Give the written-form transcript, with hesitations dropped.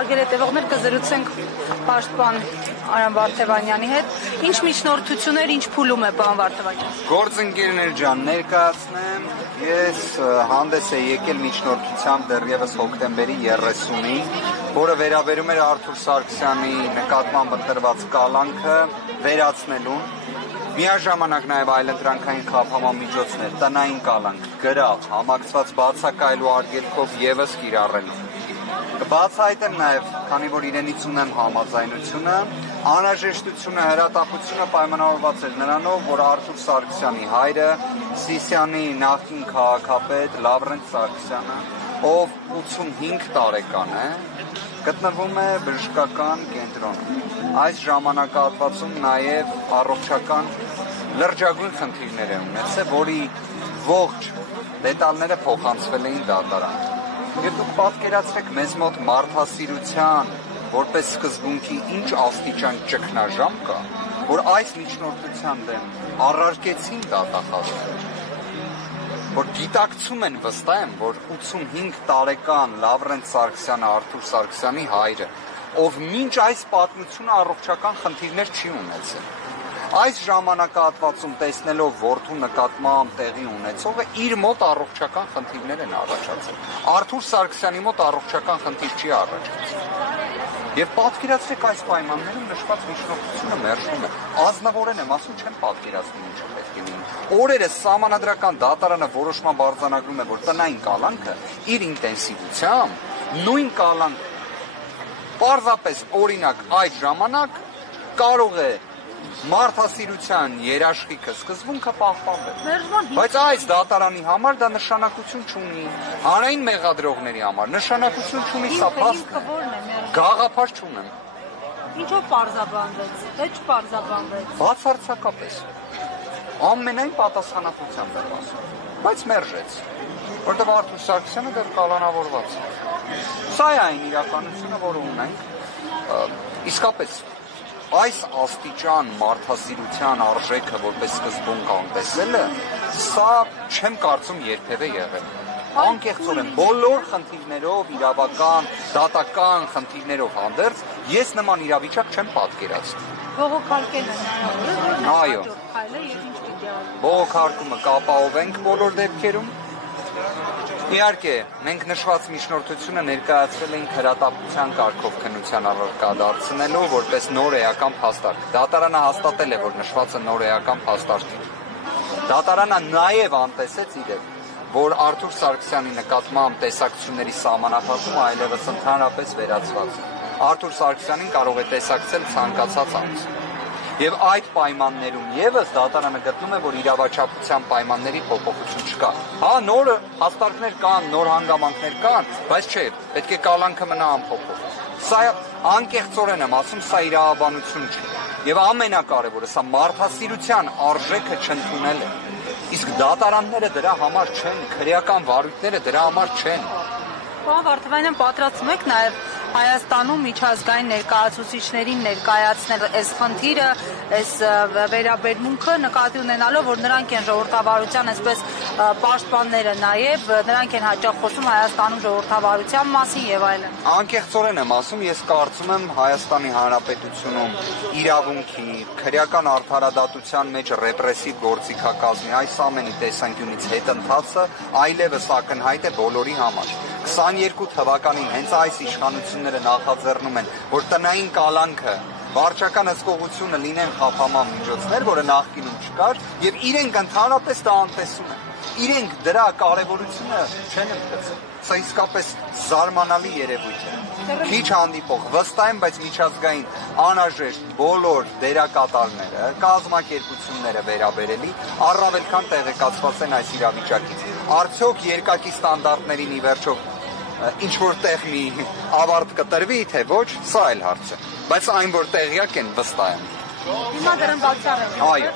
հարգելի տևողներ, կզրուցենք պաշտպան Արամ Վարդևանյանի հետ։ Ինչ միջնորդություններ, ինչ փուլում է պարոն Վարդևանյան։ Գործընկերներ ջան, ներկայացնեմ, ես հանդես է եկել միջնորդությամբ դեռևս հոկտեմբերի 30-ին, որը վերաբերում էր Արթուր Սարգսյանի նկատմամբ ընտրված կալանքը վերացնելուն, միաժամանակ նաև այլընտրանքային խափանամիջոցներ, տնային կալանք, գրավ, համակցված բացակայելու արգելքով ևս կիրառելու։ Բացահայտեմ նաև, քանի որ իրենից ունեմ համաձայնությունը, անհրաժեշտությունը, հրատապությունը պայմանավորված էր նրանով, որ Արթուր Սարգսյանի հայրը, Սիսիանի նախկին քաղաքապետ Լավրենտ Սարգսյանը, ով 85 տարեկան է, գտնվում է բժշկական կենտրոնում։ Այս ժամանակահատվածում նաև առողջական լրջագույն խնդիրներ են ունեցել, որի ողջ դետալները փոխանցվել էին դատարան։ Եվ դուք պատկերացրեք մեզ մոտ մարդասիրության որպես սկզբունքի ինչ աստիճան ճգնաժամ կա, որ այս միջնորդության դեմ առարկեցին դատախազները, որ գիտակցում են, վստահ եմ, որ 85 տարեկան Լավրենտ Սարգսյանը, Արթուր Սարգսյանի հայրը, ով մինչ այս պատմությունը առողջական խնդիրներ չի ունեցել։ Այս ժամանակահատվածում տեսնելով որդու նկատմամբ տեղի ունեցողը իր մոտ առողջական խնդիրներ են առաջացել։ Արթուր Սարգսյանի մոտ առողջական խնդիր չի առաջացել։ Եվ պատկերացրեք այս պայմաններում նշված միջնորդությունը մերժվում է։ Ազնվորեն եմ ասում, չեմ պատկերացնում ինչ պետք է լինի։ Օրերս Սահմանադրական դատարանը որոշմամբ արձանագրում է, որ տնային կալանքը իր ինտենսիվությամբ նույն կալանքը պարզապես օրինակ այդ ժամանակ կարող է մարդասիրության երաշխիքը սկզբունքը պահպանվել։ Բայց այս դատարանի համար դա նշանակություն չունի։ Հանրային մեղադրողների համար նշանակություն չունի, սա փաստ է։ Գաղափար չունեմ։ Ինչով պարզաբանվեց, թե չպարզաբանվեց։ Բացարձակապես։ Ամենայն պատասխանատվությամբ եմ ասում, բայց մերժեց, որտեղ Արթուր Սարգսյանը դեռ կալանավորված է։ Սա է այն իրականությունը, որը ունենք։ Իսկապես այս աստիճան մարդասիրության արժեքը որպես սկզբունք անտեսելը, սա չեմ կարծում երբևէ եղել։ Անկեղծորեն բոլոր խնդիրներով, իրավական, դատական խնդիրներով հանդերձ, ես նման իրավիճակ չեմ պատկերացնում։ Բողոքարկելը հնարավոր է։ Այո։ Բողոքարկումը կապահովենք բոլոր դեպքերում։ Իհարկե, մենք նշված միջնորդությունը ներկայացրել ենք հրատապության կարգով քննության առարկա դարձնելու որպես նոր էական փաստարկ։ Դատարանը հաստատել է, որ նշվածը նոր էական փաստարկ է։ Դատարանը նաև անտեսեց իրեն, որ Արթուր Սարգսյանի նկատմամբ տեսակցությունների սահմանափակումը այլևս ընդհանրապես վերացված է։ Արթուր Սարգսյանին կարող է տեսակցել ցանկացած անձ։ Եվ այդ պայմաններում ևս դատարանը գտնում է, որ իրավաչափության պայմանների փոփոխություն չկա։ Հա, նոր հաստարկներ կան, նոր հանգամանքներ կան, բայց չէ, պետք է կալանքը մնա անփոփոխ։ Սա անկեղծորեն եմ ասում, սա իրավաբանություն չէ։ Եվ ամենակարևորը, սա մարդասիրության արժեքը չընդունել է։ Իսկ դատարանները դրա համար չեն, քրեական վարույթները դրա համար չեն։ Պարոն Վարդևանյան, պատրաստում եք նաև Հայաստանում միջազգային ներկայացուցիչներին ներկայացնել այս խնդիրը, այս վերաբերմունքը նկատի ունենալով, որ նրանք են ժողովրդավարության այսպես պաշտպանները նաև, նրանք են հաճախ խոսում Հայաստանում ժողովրդավարության մասին եւ այլն։ Անկեղծորեն եմ ասում, ես կարծում եմ Հայաստանի Հանրապետությունում իրավունքի, քրեական արդարադատության մեջ ռեպրեսիվ գործիքակազմի այս ամենի տեսանկյունից հետընթացը այլևս ակնհայտ է բոլորի համար։ 22 թվականին հենց այս իշխանությունները նախաձեռնում են, որ տնային կալանքը, վարչական հսկողությունը լինեն խափանման միջոցներ, որը նախկինում չկար, եւ իրենք ընդհանրապես դա անտեսում են։ Իրենք դրա կարևորությունը չեն ընդգծել։ Սա իսկապես զարմանալի երևույթ է։ Քիչ հանդիպող, վստահ եմ, բայց միջազգային անհրաժեշտ բոլոր դերակատարները, կազմակերպությունները վերաբերելի առավել քան տեղեկացված են այս իրավիճակից։ Արդյոք երկակի ստանդարտներին ի վերջո ինչ որտեղ մի ավարտ կտրվի, թե ոչ, սա էլ հարց է։ Բայց այն, որ տեղյակ են, վստահ եմ։ Հիմա դրան բացառ է։ Այո։